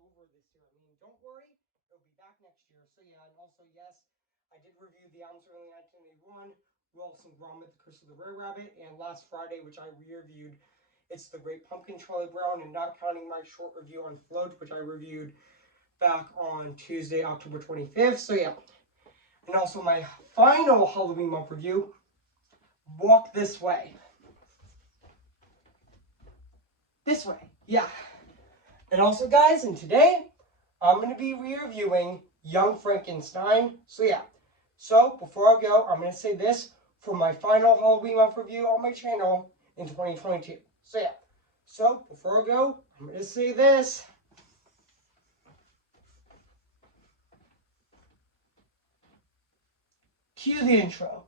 over this year. I mean, don't worry, it'll be back next year. So yeah, and also yes, I did review the albums early 1981, Wallace and Gromit, The Curse of the Rare Rabbit, and last Friday, which I re-reviewed, it's The Great Pumpkin, Charlie Brown, and not counting my short review on Float, which I reviewed back on Tuesday, October 25th. So yeah, and also my final Halloween month review, Walk This Way. This way, yeah. And also, guys, and today I'm going to be reviewing Young Frankenstein. So yeah, so before I go, I'm going to say this for my final Halloween month review on my channel in 2022. So yeah, so before I go, I'm going to say this. Cue the intro.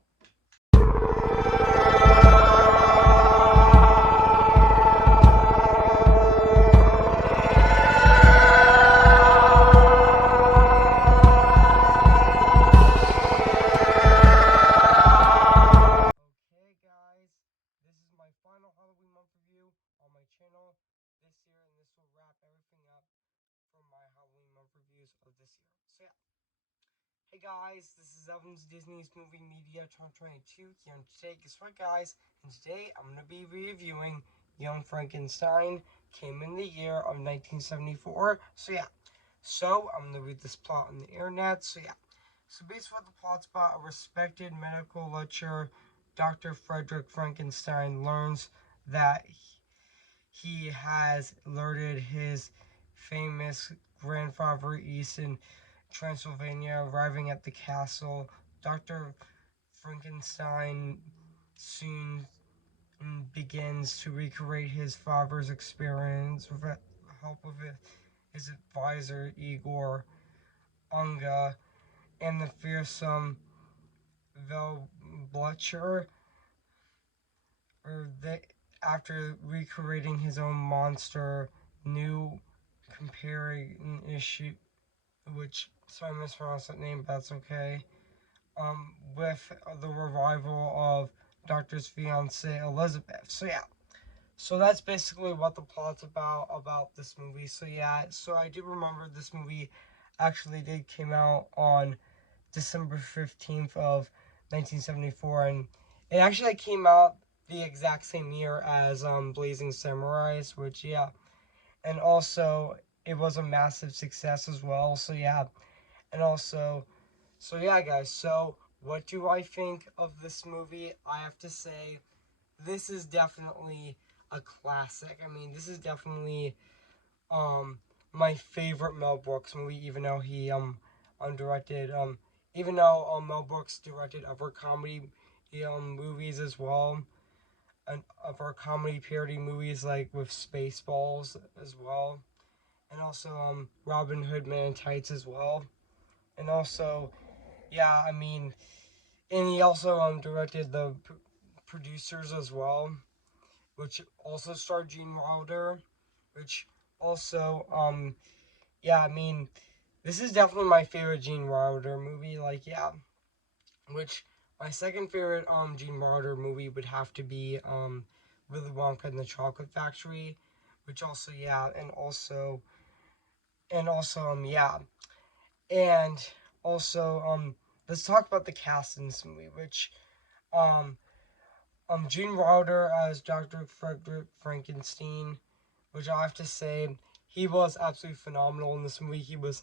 Okay, guys, this is my final Halloween month review on my channel this year, and this will wrap everything up for my Halloween month reviews of this year. So yeah. Hey guys, this is Evan's Disney's Movie Media 2022 here, and today, guess what, guys? And today I'm going to be reviewing Young Frankenstein. Came in the year of 1974. So yeah, so I'm going to read this plot on the internet. So yeah, so basically what the plot's about, a respected medical lecturer, Dr. Frederick Frankenstein, learns that he has alerted his famous grandfather east in Transylvania. Arriving at the castle, Dr. Frankenstein soon begins to recreate his father's experience with the help of his advisor Igor Unga and the fearsome Velblecher. After recreating his own monster, new comparing issue, which, sorry I mispronounced that name, but that's okay. With the revival of Doctor's fiancee Elizabeth. So yeah, so that's basically what the plot's about this movie. So yeah, so I do remember this movie actually came out on December 15th of 1974, and it actually came out the exact same year as Blazing Samurais, which yeah, and also it was a massive success as well. So yeah, and also, so yeah, guys. So what do I think of this movie? I have to say, this is definitely a classic. I mean, this is definitely my favorite Mel Brooks movie, even though he directed even though Mel Brooks directed other comedy movies as well, and other comedy parody movies like with Spaceballs as well, and also Robin Hood Man in Tights as well, and also yeah, I mean, and he also directed the producers as well, which also starred Gene Wilder, which also yeah, I mean, this is definitely my favorite Gene Wilder movie. Like, yeah, which my second favorite Gene Wilder movie would have to be Willy Wonka and the Chocolate Factory, which also yeah, and also yeah, and also let's talk about the cast in this movie, which um Gene Wilder as Dr. Frederick Frankenstein, which I have to say, he was absolutely phenomenal in this movie. He was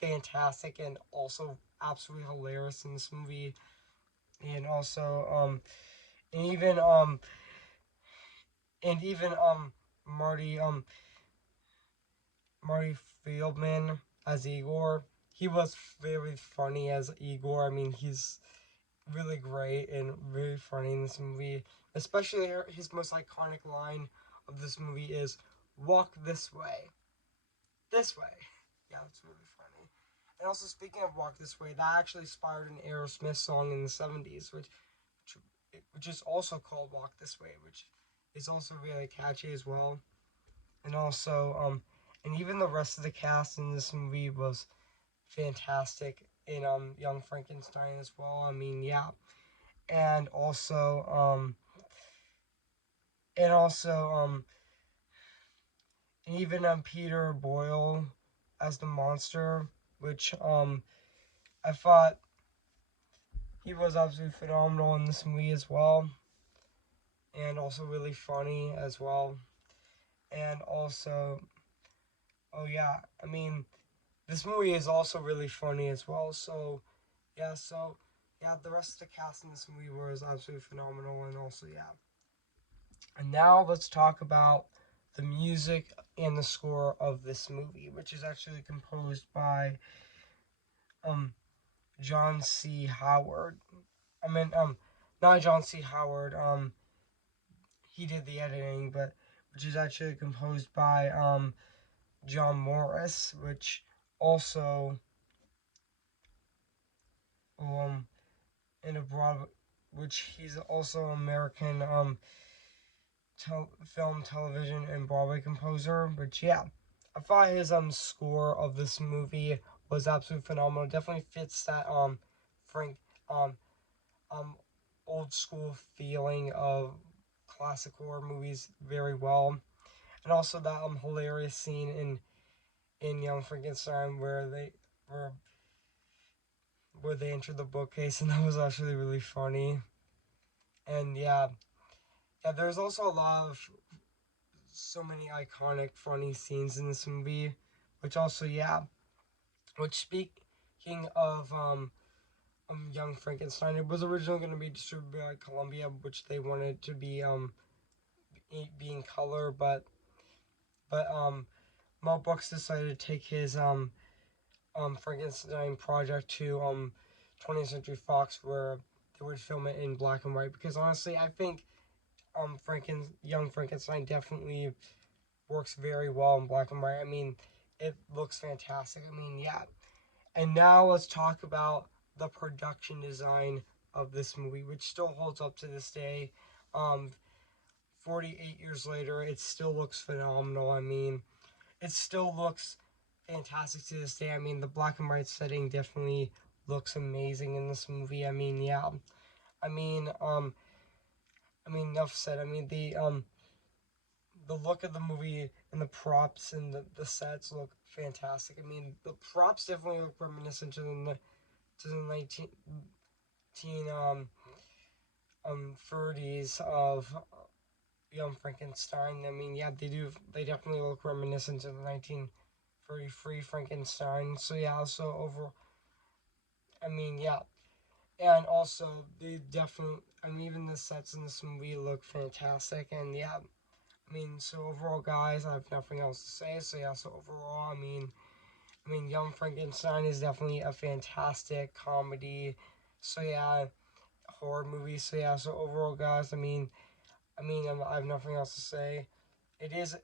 fantastic and also absolutely hilarious in this movie. And also, and even, and even, Marty, Marty Fieldman as Igor. He was very funny as Igor. I mean, he's really great and very funny in this movie. Especially his most iconic line of this movie is "Walk this way, this way." Yeah, it's really funny. And also, speaking of "Walk This Way," that actually inspired an Aerosmith song in the '70s, which is also called "Walk This Way," which is also really catchy as well. And also, and even the rest of the cast in this movie was fantastic in Young Frankenstein as well. I mean, yeah, and also and also and even Peter Boyle as the monster, which I thought he was absolutely phenomenal in this movie as well, and also really funny as well. And also, oh yeah, I mean, this movie is also really funny as well. So the rest of the cast in this movie was absolutely phenomenal, and also yeah. And now let's talk about the music and the score of this movie, which is actually composed by um John C. Howard. I mean not John C. Howard. He did the editing, but which is actually composed by John Morris, which also um in a broad, which he's also American film, television, and Broadway composer. But yeah, I thought his score of this movie was absolutely phenomenal. It definitely fits that Frank um um old school feeling of classic horror movies very well. And also that hilarious scene in Young Frankenstein where where they enter the bookcase, and that was actually really funny. And yeah, there's also a lot of so many iconic funny scenes in this movie, which also yeah, which speaking of Young Frankenstein, it was originally going to be distributed by Columbia, which they wanted to be in color, but Mel Brooks decided to take his Frankenstein project to 20th Century Fox, where they would film it in black and white. Because honestly, I think Young Frankenstein definitely works very well in black and white. I mean, it looks fantastic. I mean, yeah. And now let's talk about the production design of this movie, which still holds up to this day. Um, 48 years later, it still looks phenomenal. I mean, it still looks fantastic to this day. I mean, the black and white setting definitely looks amazing in this movie. I mean, yeah. I mean, enough said. I mean, the look of the movie and the props and the sets look fantastic. I mean, the props definitely look reminiscent to the 19 30s of Young Frankenstein. I mean, yeah, they do. They definitely look reminiscent to the 1933 Frankenstein. So yeah, so over. I mean, yeah, and also they definitely. I mean, even the sets in this movie look fantastic, and yeah, I mean, so overall, guys, I have nothing else to say. So yeah, so overall, I mean, Young Frankenstein is definitely a fantastic comedy. So yeah, horror movie. So yeah, so overall, guys, I have nothing else to say. It is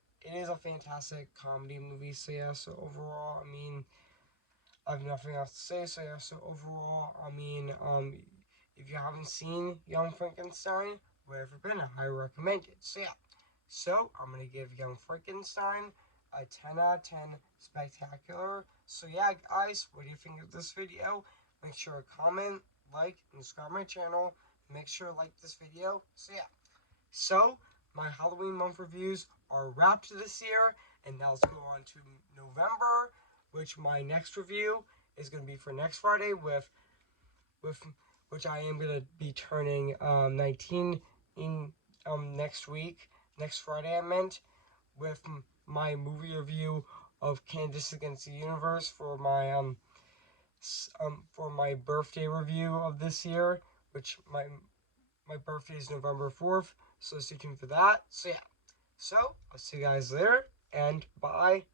a fantastic comedy movie. So yeah, so overall, I have nothing else to say. So yeah, so overall, if you haven't seen Young Frankenstein, where have you been? I highly recommend it. So yeah. So, I'm going to give Young Frankenstein a 10 out of 10 spectacular. So, yeah, guys, what do you think of this video? Make sure to comment, like, and subscribe my channel. Make sure to like this video. So, yeah. So, my Halloween month reviews are wrapped this year. And now let's go on to November, which my next review is going to be for next Friday with which I am going to be turning 19 in next Friday I meant, with my movie review of Candace Against the Universe for my birthday review of this year, which my birthday is November 4th, so stay tuned for that. So yeah, so I'll see you guys later, and bye.